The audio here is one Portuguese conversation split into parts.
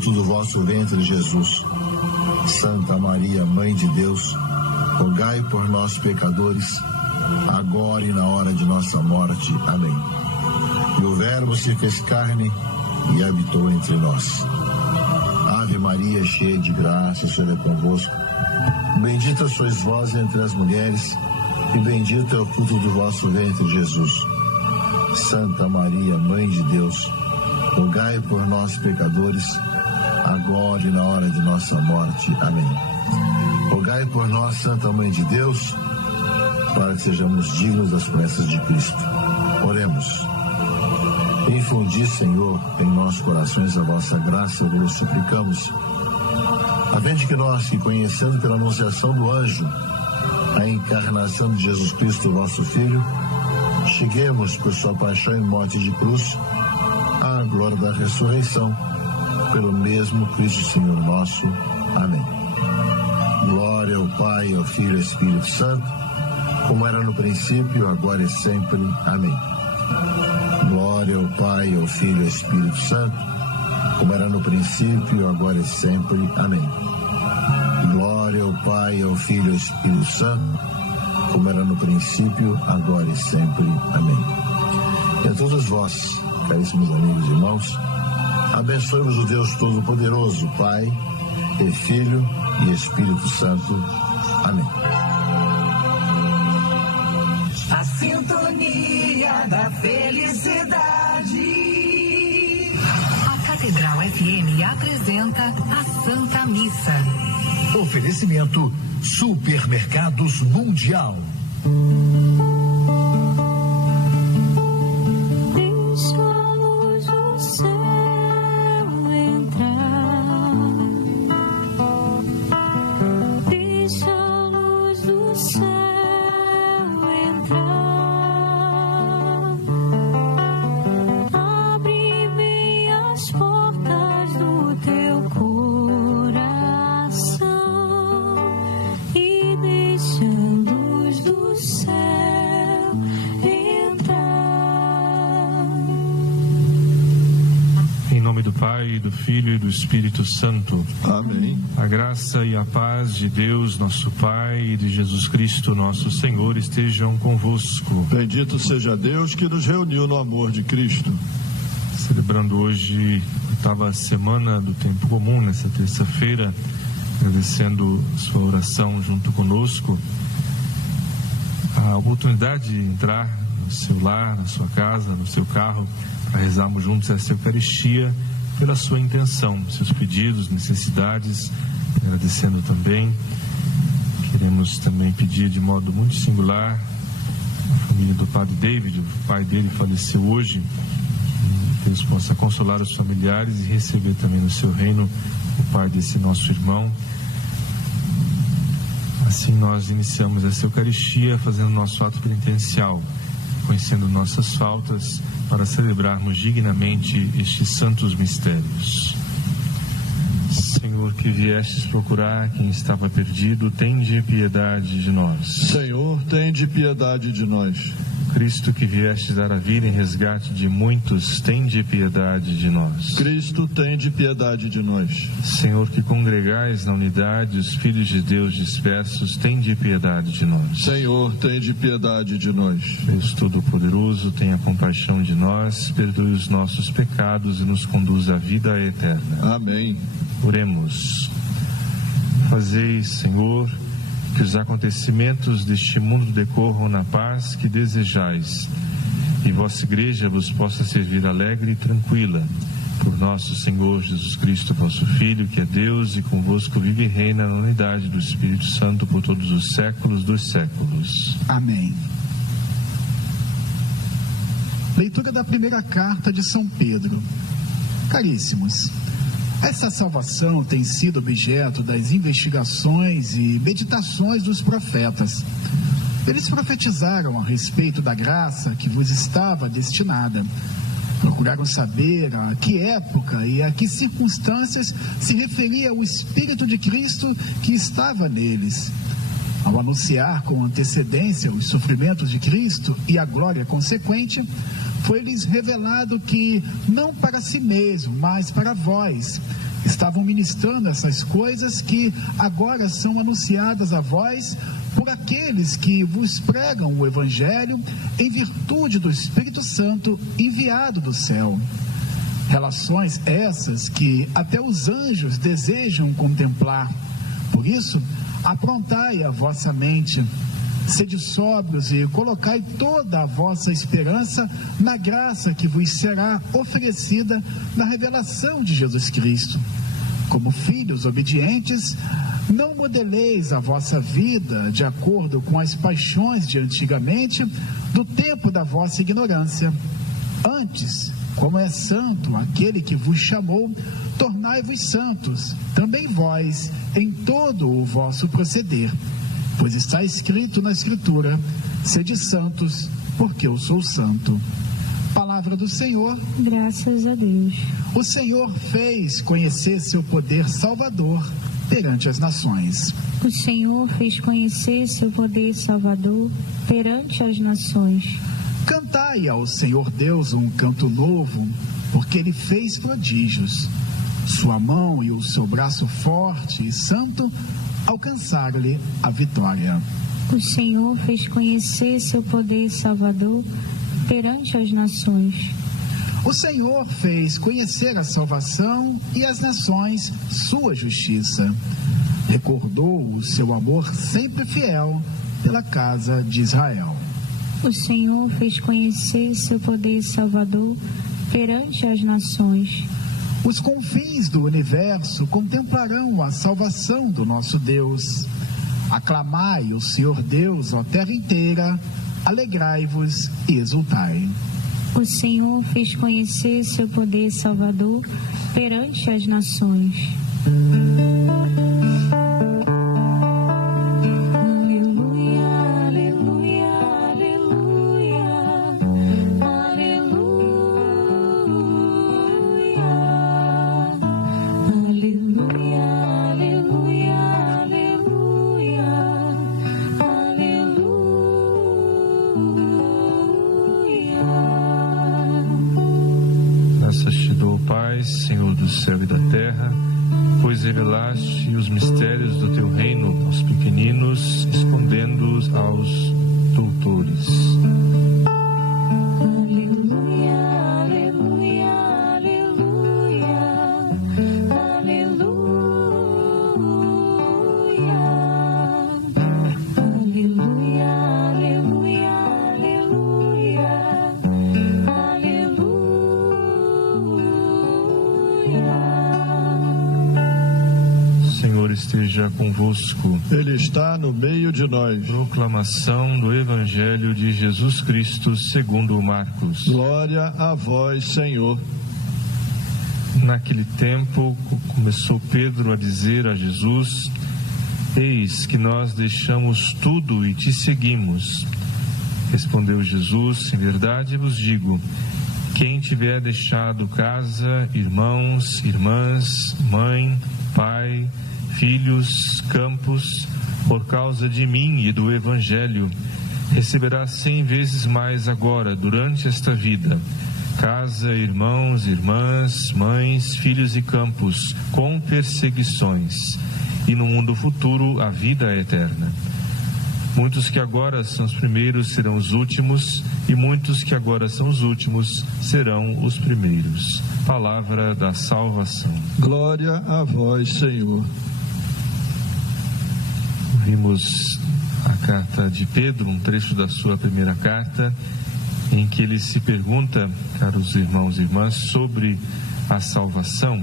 fruto do vosso ventre, Jesus. Santa Maria, Mãe de Deus, rogai por nós, pecadores, agora e na hora de nossa morte. Amém. E o Verbo se fez carne e habitou entre nós. Ave Maria, cheia de graça, o Senhor é convosco. Bendita sois vós entre as mulheres, e bendito é o fruto do vosso ventre, Jesus. Santa Maria, Mãe de Deus, rogai por nós, pecadores, agora e na hora de nossa morte. Amém. Rogai por nós, Santa Mãe de Deus, para que sejamos dignos das promessas de Cristo. Oremos. Infundi, Senhor, em nossos corações a vossa graça, vos suplicamos, a fim de que nós, que conhecendo pela anunciação do anjo a encarnação de Jesus Cristo, vosso Filho, cheguemos por sua paixão e morte de cruz à glória da ressurreição, pelo mesmo Cristo Senhor nosso. Amém. Glória ao Pai, ao Filho e ao Espírito Santo, como era no princípio, agora e sempre. Amém. Glória ao Pai, ao Filho e ao Espírito Santo, como era no princípio, agora e sempre. Amém. Glória ao Pai, ao Filho e ao Espírito Santo, como era no princípio, agora e sempre. Amém. E a todos vós, caríssimos amigos e irmãos, abençoe-vos o Deus Todo-Poderoso, Pai, e Filho e Espírito Santo. Amém. A sintonia da felicidade. A Catedral FM apresenta a Santa Missa. Oferecimento Supermercados Mundial. Do Filho e do Espírito Santo. Amém. A graça e a paz de Deus, nosso Pai, e de Jesus Cristo, nosso Senhor, estejam convosco. Bendito seja Deus que nos reuniu no amor de Cristo. Celebrando hoje a 8ª semana do tempo comum, nessa terça-feira, agradecendo sua oração junto conosco, a oportunidade de entrar no seu lar, na sua casa, no seu carro, para rezarmos juntos essa Eucaristia, pela sua intenção, seus pedidos, necessidades, agradecendo também. Queremos também pedir de modo muito singular a família do Padre David, o pai dele faleceu hoje, que Deus possa consolar os familiares e receber também no seu reino o pai desse nosso irmão. Assim nós iniciamos essa Eucaristia fazendo nosso ato penitencial, conhecendo nossas faltas, para celebrarmos dignamente estes santos mistérios. Senhor, que viestes procurar quem estava perdido, tende piedade de nós. Senhor, tende piedade de nós. Cristo, que viestes dar a vida em resgate de muitos, tende piedade de nós. Cristo, tende piedade de nós. Senhor, que congregais na unidade os filhos de Deus dispersos, tende piedade de nós. Senhor, tende piedade de nós. Deus Todo-Poderoso, tenha compaixão de nós, perdoe os nossos pecados e nos conduza à vida eterna. Amém. Oremos. Fazei, Senhor, que os acontecimentos deste mundo decorram na paz que desejais, e vossa Igreja vos possa servir alegre e tranquila, por nosso Senhor Jesus Cristo, vosso Filho, que é Deus e convosco vive e reina na unidade do Espírito Santo por todos os séculos dos séculos. Amém. Leitura da primeira carta de São Pedro. Caríssimos, essa salvação tem sido objeto das investigações e meditações dos profetas. Eles profetizaram a respeito da graça que vos estava destinada. Procuraram saber a que época e a que circunstâncias se referia o Espírito de Cristo que estava neles. Ao anunciar com antecedência os sofrimentos de Cristo e a glória consequente, foi-lhes revelado que, não para si mesmo, mas para vós, estavam ministrando essas coisas que agora são anunciadas a vós por aqueles que vos pregam o Evangelho em virtude do Espírito Santo enviado do céu. Relações essas que até os anjos desejam contemplar. Por isso, aprontai a vossa mente, sede sóbrios e colocai toda a vossa esperança na graça que vos será oferecida na revelação de Jesus Cristo. Como filhos obedientes, não modeleis a vossa vida de acordo com as paixões de antigamente, do tempo da vossa ignorância. Antes, como é santo aquele que vos chamou, tornai-vos santos, também vós, em todo o vosso proceder. Pois está escrito na Escritura: sede santos, porque eu sou santo. Palavra do Senhor. Graças a Deus. O Senhor fez conhecer seu poder salvador perante as nações. O Senhor fez conhecer seu poder salvador perante as nações. Cantai ao Senhor Deus um canto novo, porque Ele fez prodígios. Sua mão e o seu braço forte e santo alcançaram-lhe a vitória. O Senhor fez conhecer seu poder salvador perante as nações. O Senhor fez conhecer a salvação e as nações sua justiça. Recordou o seu amor sempre fiel pela casa de Israel. O Senhor fez conhecer seu poder salvador perante as nações. Os confins do universo contemplarão a salvação do nosso Deus. Aclamai o Senhor Deus, ó terra inteira, alegrai-vos e exultai. O Senhor fez conhecer seu poder salvador perante as nações. Senhor do céu e da terra, pois revelaste os mistérios do teu reino aos pequeninos, escondendo-os aos doutores. Esteja convosco. Ele está no meio de nós. Proclamação do Evangelho de Jesus Cristo segundo Marcos. Glória a vós, Senhor. Naquele tempo, começou Pedro a dizer a Jesus: eis que nós deixamos tudo e te seguimos. Respondeu Jesus: em verdade vos digo, quem tiver deixado casa, irmãos, irmãs, mãe, pai, filhos, campos, por causa de mim e do Evangelho, receberá 100 vezes mais agora, durante esta vida, casa, irmãos, irmãs, mães, filhos e campos, com perseguições, e no mundo futuro a vida eterna. Muitos que agora são os primeiros serão os últimos, e muitos que agora são os últimos serão os primeiros. Palavra da salvação. Glória a vós, Senhor. Vimos a carta de Pedro, um trecho da sua primeira carta, em que ele se pergunta, caros irmãos e irmãs, sobre a salvação.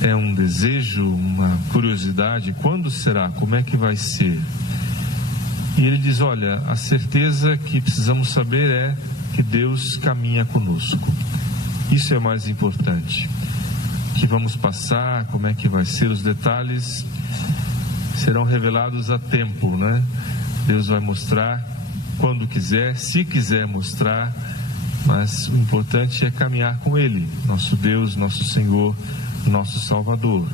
É um desejo, uma curiosidade, quando será? Como é que vai ser? E ele diz, olha, a certeza que precisamos saber é que Deus caminha conosco. Isso é o mais importante. Que vamos passar, como é que vai ser, os detalhes serão revelados a tempo, né? Deus vai mostrar quando quiser, se quiser mostrar, mas o importante é caminhar com Ele, nosso Deus, nosso Senhor, nosso Salvador.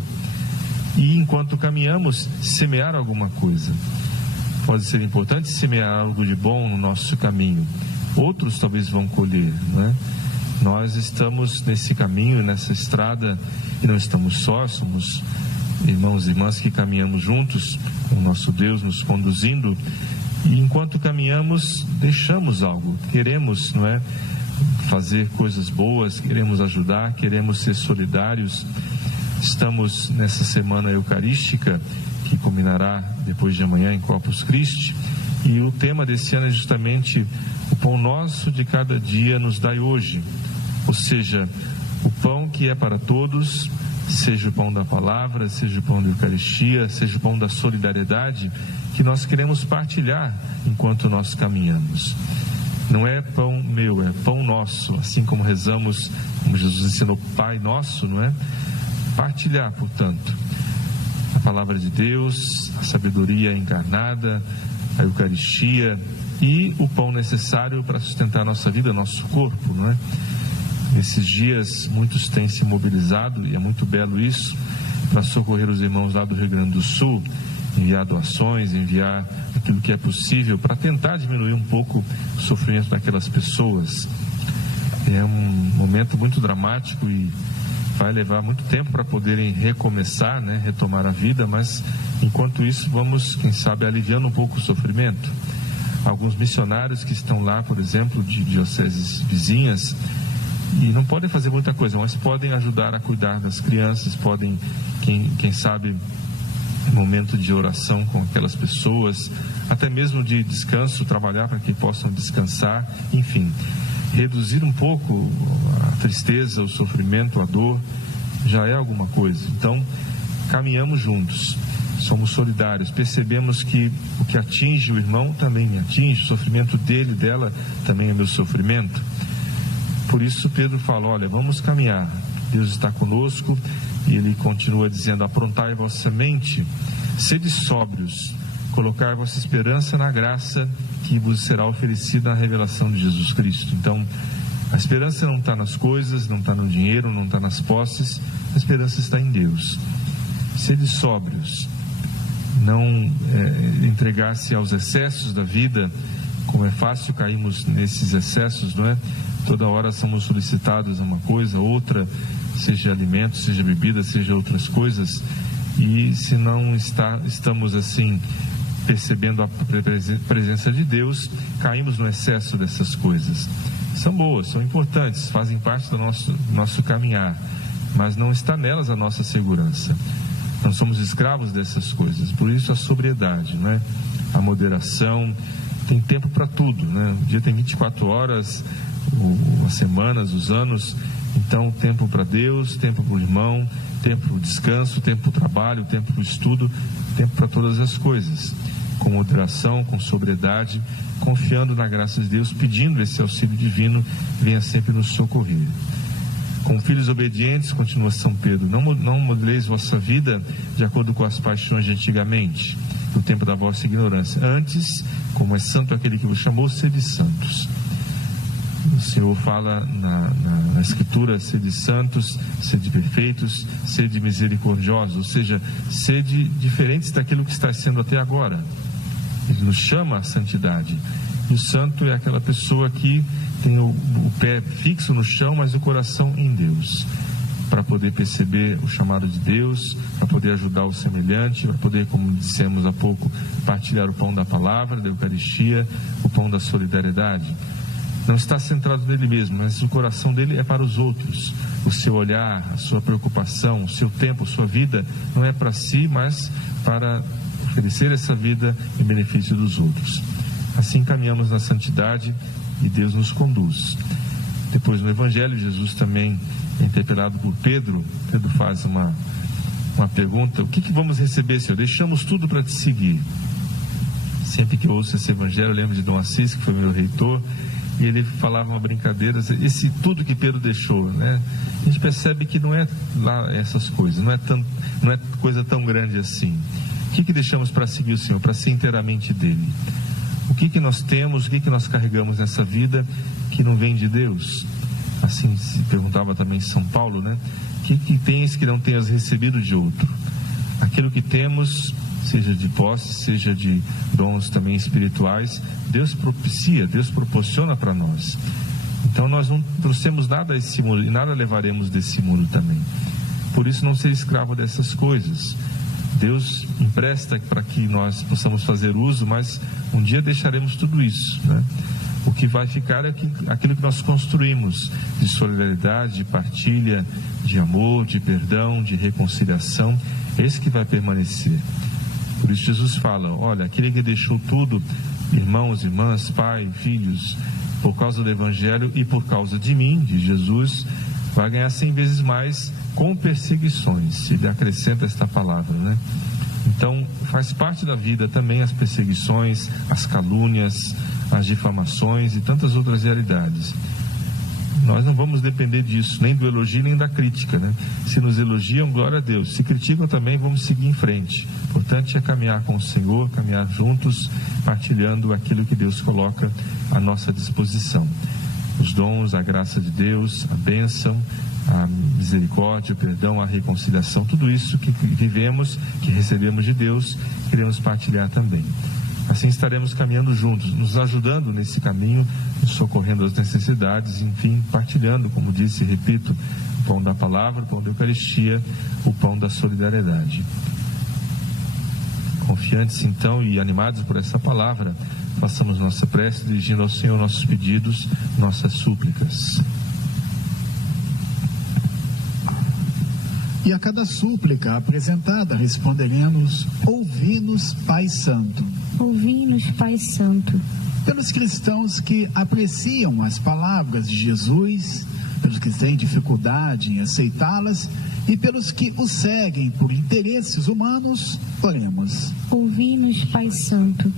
E enquanto caminhamos, semear alguma coisa. Pode ser importante semear algo de bom no nosso caminho. Outros talvez vão colher, né? Nós estamos nesse caminho, nessa estrada, e não estamos sós, somos irmãos e irmãs que caminhamos juntos, com o nosso Deus nos conduzindo, e enquanto caminhamos, deixamos algo, queremos, não é, fazer coisas boas, queremos ajudar, queremos ser solidários. Estamos nessa semana eucarística, que culminará depois de amanhã em Corpus Christi, e o tema desse ano é justamente: o pão nosso de cada dia nos dai hoje. Ou seja, o pão que é para todos, seja o pão da palavra, seja o pão da Eucaristia, seja o pão da solidariedade, que nós queremos partilhar enquanto nós caminhamos. Não é pão meu, é pão nosso, assim como rezamos, como Jesus ensinou, Pai Nosso, não é? Partilhar, portanto, a palavra de Deus, a sabedoria encarnada, a Eucaristia e o pão necessário para sustentar a nossa vida, nosso corpo, não é? Nesses dias, muitos têm se mobilizado, e é muito belo isso, para socorrer os irmãos lá do Rio Grande do Sul, enviar doações, enviar aquilo que é possível, para tentar diminuir um pouco o sofrimento daquelas pessoas. É um momento muito dramático e vai levar muito tempo para poderem recomeçar, né, retomar a vida, mas enquanto isso vamos, quem sabe, aliviando um pouco o sofrimento. Alguns missionários que estão lá, por exemplo, de dioceses vizinhas, e não podem fazer muita coisa, mas podem ajudar a cuidar das crianças, podem, quem sabe, momento de oração com aquelas pessoas, até mesmo de descanso, trabalhar para que possam descansar, enfim, reduzir um pouco a tristeza, o sofrimento, a dor, já é alguma coisa. Então, caminhamos juntos, somos solidários, percebemos que o que atinge o irmão também me atinge, o sofrimento dele, dela, também é meu sofrimento. Por isso Pedro fala: olha, vamos caminhar, Deus está conosco, e ele continua dizendo: aprontai vossa mente, sede sóbrios, colocar vossa esperança na graça que vos será oferecida na revelação de Jesus Cristo. Então, a esperança não está nas coisas, não está no dinheiro, não está nas posses, a esperança está em Deus. Sede sóbrios, não entregar-se aos excessos da vida, como é fácil cairmos nesses excessos, não é? Toda hora somos solicitados a uma coisa, outra, seja alimento, seja bebida, seja outras coisas, e se não estamos assim percebendo a presença de Deus, caímos no excesso dessas coisas. São boas, são importantes, fazem parte do nosso caminhar, mas não está nelas a nossa segurança. Não somos escravos dessas coisas, por isso a sobriedade, né? A moderação. Tem tempo para tudo, né? O dia tem 24 horas, as semanas, os anos. Então, tempo para Deus, tempo para o irmão, tempo para o descanso, tempo para o trabalho, tempo para o estudo, tempo para todas as coisas, com moderação, com sobriedade, confiando na graça de Deus, pedindo esse auxílio divino, venha sempre nos socorrer. Com filhos obedientes, continua São Pedro, não modeleiz vossa vida de acordo com as paixões de antigamente, no tempo da vossa ignorância. Antes, como é santo aquele que vos chamou, sede santos. O Senhor fala na Escritura: sede santos, sede perfeitos, sede misericordiosos, ou seja, sede diferentes daquilo que está sendo até agora. Ele nos chama à santidade. E o santo é aquela pessoa que tem o pé fixo no chão, mas o coração em Deus, para poder perceber o chamado de Deus, para poder ajudar o semelhante, para poder, como dissemos há pouco, partilhar o pão da palavra, da Eucaristia, o pão da solidariedade. Não está centrado nele mesmo, mas o coração dele é para os outros. O seu olhar, a sua preocupação, o seu tempo, a sua vida não é para si, mas para oferecer essa vida em benefício dos outros. Assim caminhamos na santidade e Deus nos conduz. Depois, no Evangelho, Jesus também é interpelado por Pedro. Pedro faz uma pergunta: o que vamos receber, Senhor? Deixamos tudo para te seguir. Sempre que eu ouço esse Evangelho, eu lembro de Dom Assis, que foi meu reitor, e ele falava uma brincadeira, esse tudo que Pedro deixou, né? A gente percebe que não é lá essas coisas, não é coisa tão grande assim. O que deixamos para seguir o Senhor, para ser inteiramente dele? O que nós temos, o que nós carregamos nessa vida que não vem de Deus? Assim se perguntava também São Paulo, né? O que tens que não tenhas recebido de outro? Aquilo que temos, seja de posse, seja de dons também espirituais, Deus propicia, Deus proporciona para nós. Então nós não trouxemos nada a esse mundo e nada levaremos desse mundo também. Por isso, não ser escravo dessas coisas. Deus empresta para que nós possamos fazer uso, mas um dia deixaremos tudo isso, né? O que vai ficar é aquilo que nós construímos de solidariedade, de partilha, de amor, de perdão, de reconciliação. Esse que vai permanecer. Por isso Jesus fala: olha, aquele que deixou tudo, irmãos, irmãs, pai, filhos, por causa do Evangelho e por causa de mim, de Jesus, vai ganhar 100 vezes mais com perseguições. Ele acrescenta esta palavra, né? Então, faz parte da vida também as perseguições, as calúnias, as difamações e tantas outras realidades. Nós não vamos depender disso, nem do elogio, nem da crítica, né? Se nos elogiam, glória a Deus. Se criticam também, vamos seguir em frente. O importante é caminhar com o Senhor, caminhar juntos, partilhando aquilo que Deus coloca à nossa disposição. Os dons, a graça de Deus, a bênção, a misericórdia, o perdão, a reconciliação, tudo isso que vivemos, que recebemos de Deus, queremos partilhar também. Assim estaremos caminhando juntos, nos ajudando nesse caminho, nos socorrendo às necessidades, enfim, partilhando, como disse e repito, o pão da palavra, o pão da Eucaristia, o pão da solidariedade. Confiantes então e animados por essa palavra, façamos nossa prece dirigindo ao Senhor nossos pedidos, nossas súplicas. E a cada súplica apresentada responderemos: ouvi-nos, Pai Santo. Ouvi-nos, Pai Santo. Pelos cristãos que apreciam as palavras de Jesus, pelos que têm dificuldade em aceitá-las e pelos que o seguem por interesses humanos, oremos. Ouvi-nos, Pai Santo.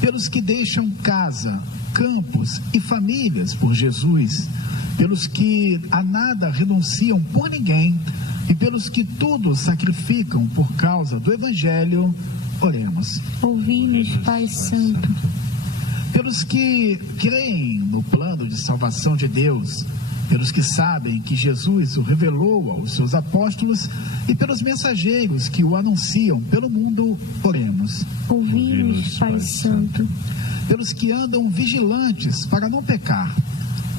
Pelos que deixam casa, campos e famílias por Jesus, pelos que a nada renunciam por ninguém e pelos que tudo sacrificam por causa do Evangelho, oremos. Ouvi-nos, Pai Santo. Pelos que creem no plano de salvação de Deus, pelos que sabem que Jesus o revelou aos seus apóstolos e pelos mensageiros que o anunciam pelo mundo, oremos. Ouvi-nos, Pai Santo. Pelos que andam vigilantes para não pecar,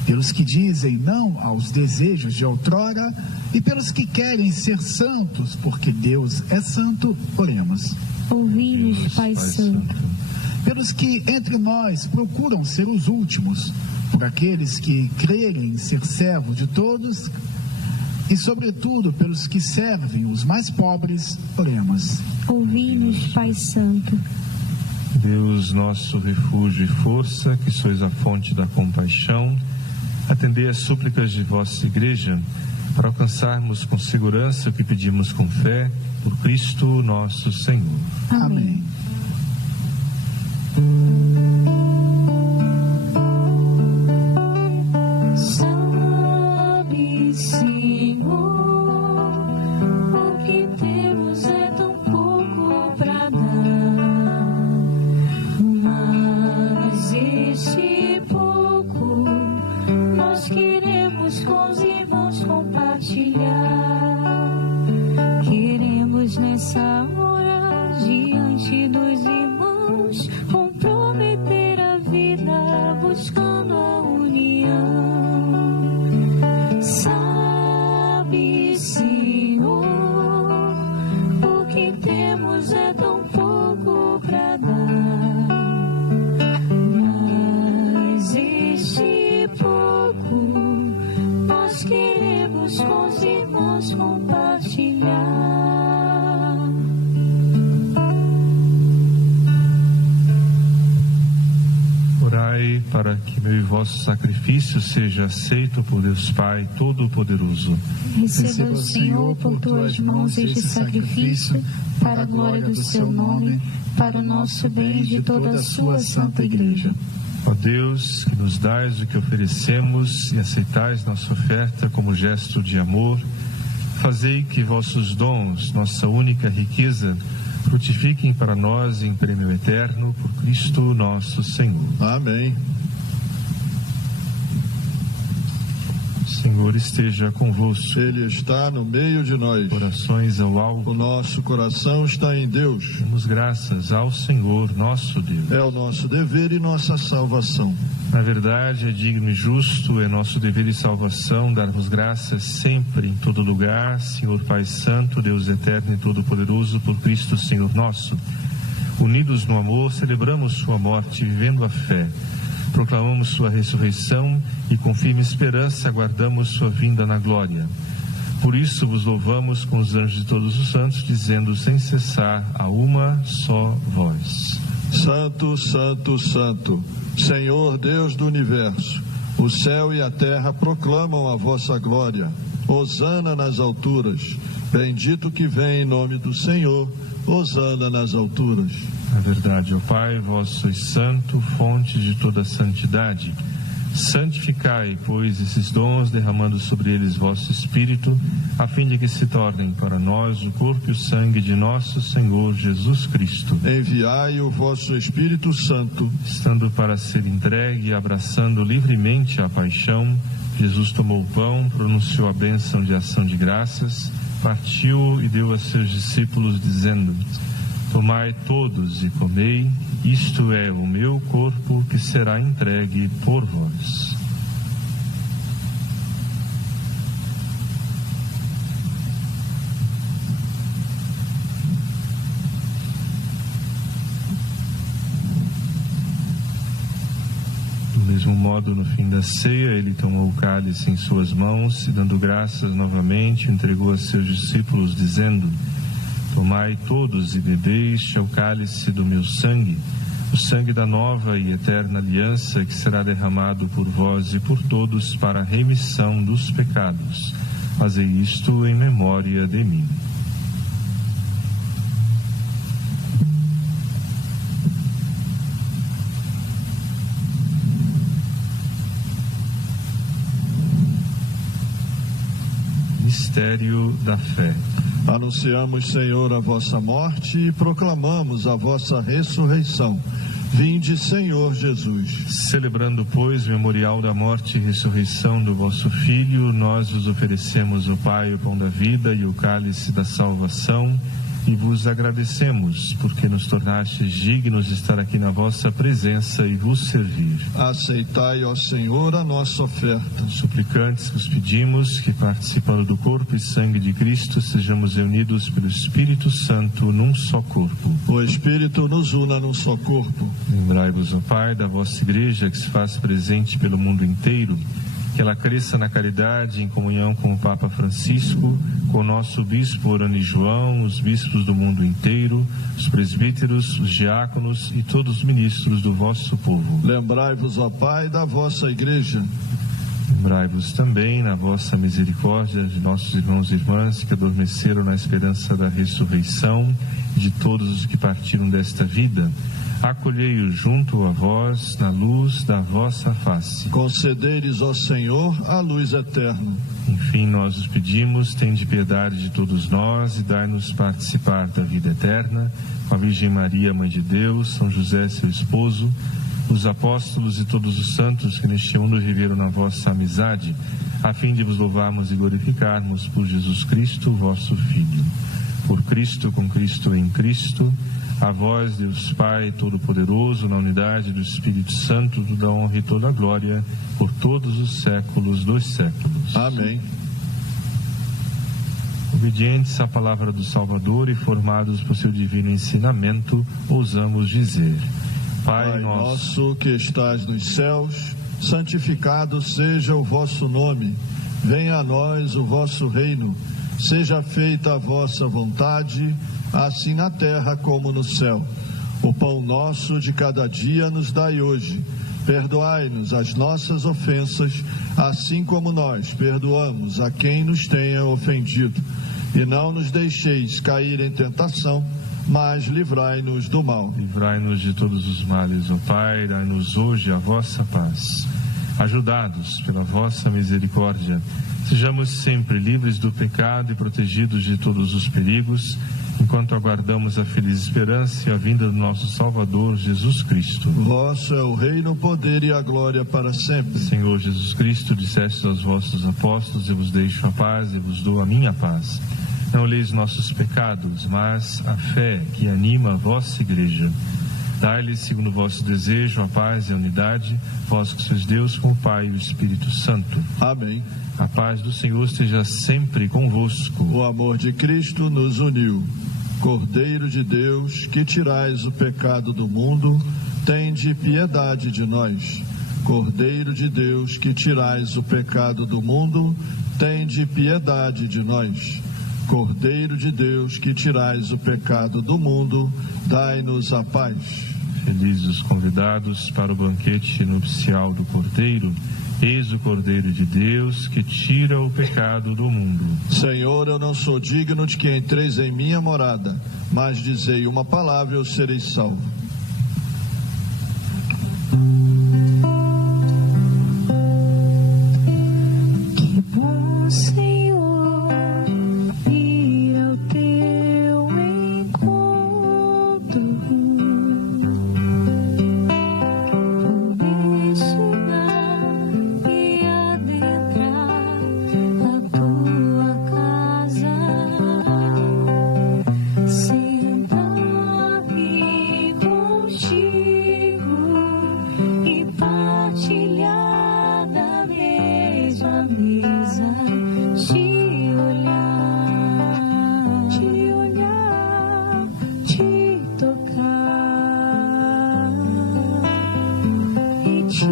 pelos que dizem não aos desejos de outrora e pelos que querem ser santos porque Deus é santo, oremos. Ouvi-nos, Pai Santo. Pelos que entre nós procuram ser os últimos, por aqueles que crerem ser servos de todos e, sobretudo, pelos que servem os mais pobres, oremos. Ouvi-nos, Pai Santo. Deus, nosso refúgio e força, que sois a fonte da compaixão, atendei as súplicas de vossa Igreja, para alcançarmos com segurança o que pedimos com fé, por Cristo nosso Senhor. Amém. Sabe, Senhor, o que temos é tão pouco para dar, mas este pouco nós queremos com os irmãos compartilhar. Queremos nessa hora, diante dos irmãos, comprometer a vida, buscando a união. Sabe, Senhor, o que temos é tão pouco para dar, mas este pouco nós queremos com os irmãos compartilhar. Orai para que meu e vosso sacrifício seja aceito por Deus Pai Todo-Poderoso. Receba o Senhor por tuas mãos este sacrifício, para a glória do seu nome, para o nosso bem e de toda a sua santa Igreja. Ó Deus, que nos dais o que oferecemos e aceitais nossa oferta como gesto de amor, fazei que vossos dons, nossa única riqueza, frutifiquem para nós em prêmio eterno, por Cristo nosso Senhor. Amém. Senhor esteja convosco. Ele está no meio de nós. Corações ao alto. O nosso coração está em Deus. Damos graças ao Senhor, nosso Deus. É o nosso dever e nossa salvação. Na verdade, é digno e justo, é nosso dever e salvação darmos graças sempre, em todo lugar, Senhor Pai Santo, Deus eterno e todo-poderoso, por Cristo Senhor nosso. Unidos no amor, celebramos sua morte, vivendo a fé. Proclamamos sua ressurreição e com firme esperança aguardamos sua vinda na glória. Por isso vos louvamos com os anjos de todos os santos, dizendo sem cessar a uma só voz: Santo, Santo, Santo, Senhor Deus do universo, o céu e a terra proclamam a vossa glória. Hosana nas alturas, bendito que vem em nome do Senhor, hosana nas alturas. Na verdade, ó Pai, vós sois santo, fonte de toda santidade. Santificai, pois, esses dons, derramando sobre eles vosso Espírito, a fim de que se tornem para nós o corpo e o sangue de nosso Senhor Jesus Cristo. Enviai o vosso Espírito Santo. Estando para ser entregue e abraçando livremente a paixão, Jesus tomou o pão, pronunciou a bênção de ação de graças, partiu e deu a seus discípulos, dizendo: Tomai todos e comei, isto é o meu corpo que será entregue por vós. Do mesmo modo, no fim da ceia, ele tomou o cálice em suas mãos e, dando graças novamente, entregou a seus discípulos, dizendo: Tomai todos e bebei, este é o cálice do meu sangue, o sangue da nova e eterna aliança, que será derramado por vós e por todos para a remissão dos pecados. Fazei isto em memória de mim. Mistério da fé. Anunciamos, Senhor, a vossa morte e proclamamos a vossa ressurreição. Vinde, Senhor Jesus. Celebrando, pois, o memorial da morte e ressurreição do vosso Filho, nós vos oferecemos, ó Pai, o pão da vida e o cálice da salvação, e vos agradecemos, porque nos tornastes dignos de estar aqui na vossa presença e vos servir. Aceitai, ó Senhor, a nossa oferta. Suplicantes vos pedimos que, participando do corpo e sangue de Cristo, sejamos reunidos pelo Espírito Santo num só corpo. O Espírito nos una num só corpo. Lembrai-vos, ó Pai, da vossa Igreja, que se faz presente pelo mundo inteiro, que ela cresça na caridade, em comunhão com o Papa Francisco, com o nosso Bispo Orani João, os bispos do mundo inteiro, os presbíteros, os diáconos e todos os ministros do vosso povo. Lembrai-vos, ó Pai, da vossa Igreja. Lembrai-vos também, na vossa misericórdia, de nossos irmãos e irmãs que adormeceram na esperança da ressurreição, e de todos os que partiram desta vida. Acolhei-os junto a vós, na luz da vossa face. Concederes, ó Senhor, a luz eterna. Enfim, nós os pedimos, tende piedade de todos nós e dai-nos participar da vida eterna, com a Virgem Maria, Mãe de Deus, São José, seu esposo, os apóstolos e todos os santos que neste mundo viveram na vossa amizade, a fim de vos louvarmos e glorificarmos por Jesus Cristo, vosso Filho. Por Cristo, com Cristo e em Cristo, a vós, Deus Pai Todo-Poderoso, na unidade do Espírito Santo, toda a honra e toda a glória, por todos os séculos dos séculos. Amém. Obedientes à palavra do Salvador e formados por seu divino ensinamento, ousamos dizer: Pai nosso que estás nos céus, santificado seja o vosso nome. Venha a nós o vosso reino. Seja feita a vossa vontade, assim na terra como no céu. O pão nosso de cada dia nos dai hoje. Perdoai-nos as nossas ofensas, assim como nós perdoamos a quem nos tenha ofendido. E não nos deixeis cair em tentação, mas livrai-nos do mal. Livrai-nos de todos os males, ó Pai, dai-nos hoje a vossa paz. Ajudados pela vossa misericórdia, sejamos sempre livres do pecado e protegidos de todos os perigos, enquanto aguardamos a feliz esperança e a vinda do nosso Salvador, Jesus Cristo. Vosso é o reino, o poder e a glória para sempre. Senhor Jesus Cristo, disseste aos vossos apóstolos: eu vos deixo a paz e vos dou a minha paz. Não olheis nossos pecados, mas a fé que anima a vossa igreja. Dai-lhes, segundo o vosso desejo, a paz e a unidade, vós que sois Deus com o Pai e o Espírito Santo. Amém. A paz do Senhor esteja sempre convosco. O amor de Cristo nos uniu. Cordeiro de Deus, que tirais o pecado do mundo, tende piedade de nós. Cordeiro de Deus, que tirais o pecado do mundo, tende piedade de nós. Cordeiro de Deus, que tirais o pecado do mundo, dai-nos a paz. Felizes os convidados para o banquete nupcial do Cordeiro. Eis o Cordeiro de Deus, que tira o pecado do mundo. Senhor, eu não sou digno de que entreis em minha morada, mas dizei uma palavra e eu serei salvo. Que bom, Senhor, ir ao teu encontro. Poder chegar e adentrar a tua casa, sentar-me contigo e partilhar da mesma mesa, te olhar, te tocar e te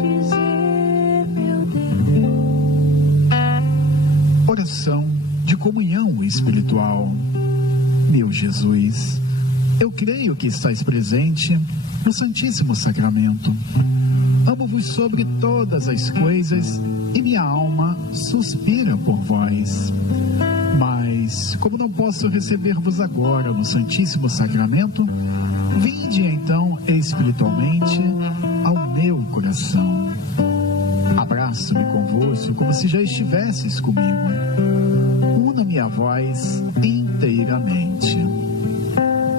dizer, meu Deus. Oração de comunhão espiritual. Meu Jesus, eu creio que estais presente no Santíssimo Sacramento. Amo-vos sobre todas as coisas e minha alma suspira por vós. Mas, como não posso receber-vos agora no Santíssimo Sacramento, vinde então espiritualmente ao meu coração. Abraço-me convosco como se já estivesses comigo. Una-me a vós inteiramente.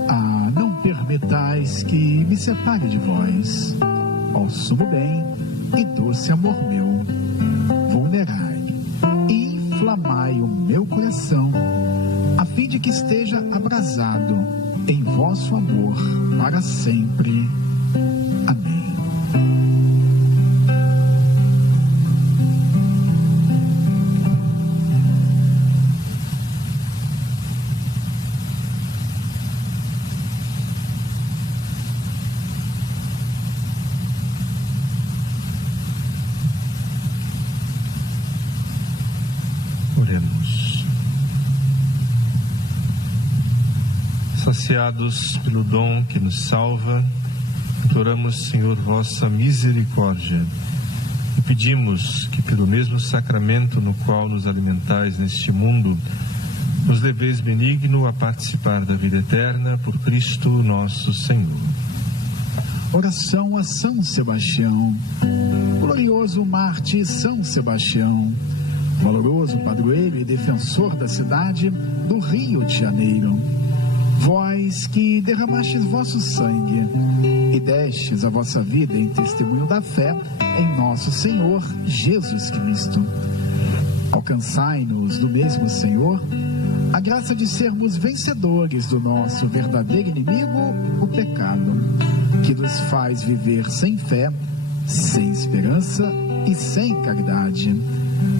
Ah, não permitais que me separe de vós. Ó sumo bem e doce amor meu, vulnerai e inflamai o meu coração, a fim de que esteja abrasado em vosso amor para sempre. Amém. Oremos. Saciados pelo dom que nos salva, imploramos, Senhor, vossa misericórdia e pedimos que, pelo mesmo sacramento no qual nos alimentais neste mundo, nos leveis benigno a participar da vida eterna por Cristo nosso Senhor. Oração a São Sebastião. Glorioso Marte São Sebastião, valoroso padroeiro e defensor da cidade do Rio de Janeiro, vós que derramastes vosso sangue e destes a vossa vida em testemunho da fé em nosso Senhor Jesus Cristo, alcançai-nos do mesmo Senhor a graça de sermos vencedores do nosso verdadeiro inimigo, o pecado, que nos faz viver sem fé, sem esperança e sem caridade.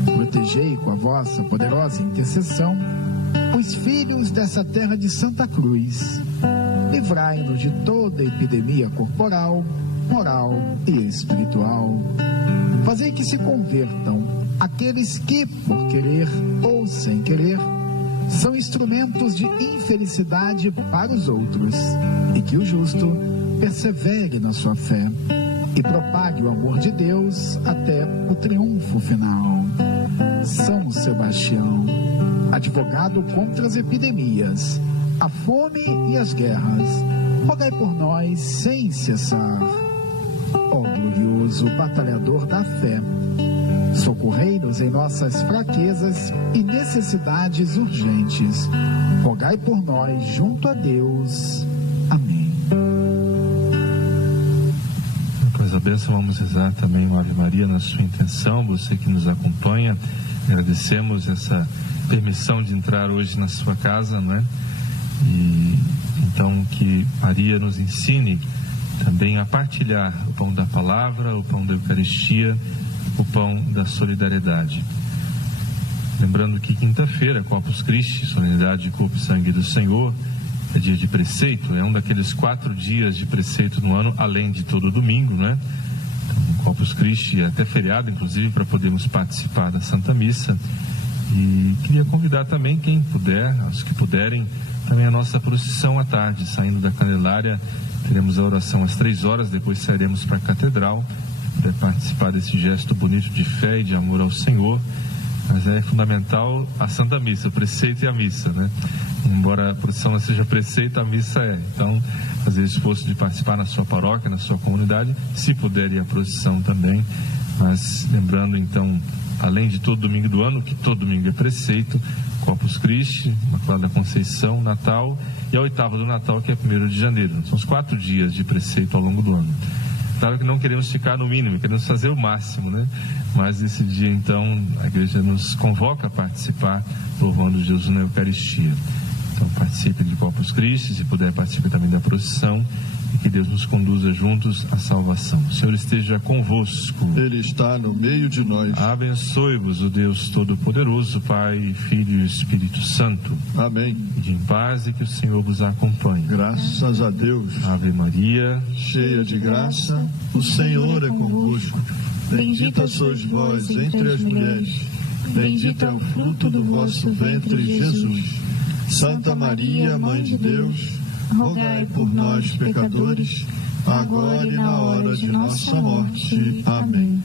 Protegei com a vossa poderosa intercessão os filhos dessa terra de Santa Cruz. Livrai-nos de toda epidemia corporal, moral e espiritual. Fazei que se convertam aqueles que, por querer ou sem querer, são instrumentos de infelicidade para os outros, e que o justo persevere na sua fé e propague o amor de Deus até o triunfo final. São Sebastião, advogado contra as epidemias, a fome e as guerras, rogai por nós sem cessar. Ó glorioso batalhador da fé, socorrei-nos em nossas fraquezas e necessidades urgentes, rogai por nós junto a Deus. Amém. Após a bênção, vamos rezar também uma Ave Maria na sua intenção. Você que nos acompanha, agradecemos essa permissão de entrar hoje na sua casa, não é? E então que Maria nos ensine também a partilhar o pão da palavra, o pão da Eucaristia, o pão da solidariedade. Lembrando que quinta-feira, Corpus Christi, solenidade de corpo e sangue do Senhor, é dia de preceito, é um daqueles 4 dias de preceito no ano, além de todo domingo, né? Então, Corpus Christi é até feriado, inclusive, para podermos participar da Santa Missa. E queria convidar também quem puder, os que puderem, também a nossa procissão à tarde, saindo da Candelária, teremos a oração às 3h, depois sairemos para a Catedral, para participar desse gesto bonito de fé e de amor ao Senhor. Mas é fundamental a Santa Missa, o preceito e a missa, né? Embora a procissão não seja preceito, a missa é. Então, fazer esforço de participar na sua paróquia, na sua comunidade, se puder ir à procissão também. Mas lembrando, então, além de todo domingo do ano, que todo domingo é preceito, Corpus Christi, Imaculada Conceição, Natal e a 8ª do Natal, que é 1º de janeiro. São os 4 dias de preceito ao longo do ano. Claro que não queremos ficar no mínimo, queremos fazer o máximo, né? Mas esse dia, então, a igreja nos convoca a participar, louvando Jesus na Eucaristia. Então, participe de Corpus Christi, se puder, participe também da procissão, e que Deus nos conduza juntos à salvação. O Senhor esteja convosco. Ele está no meio de nós. Abençoe-vos o Deus Todo-Poderoso, Pai, Filho e Espírito Santo. Amém. Ide em paz e que o Senhor vos acompanhe. Graças a Deus. Ave Maria, cheia de graça, o Senhor é convosco. Bendita sois vós entre as mulheres. Bendito é o fruto do vosso ventre, Jesus. Santa Maria, Mãe de Deus, rogai por nós, pecadores, agora e na hora de nossa morte. Amém.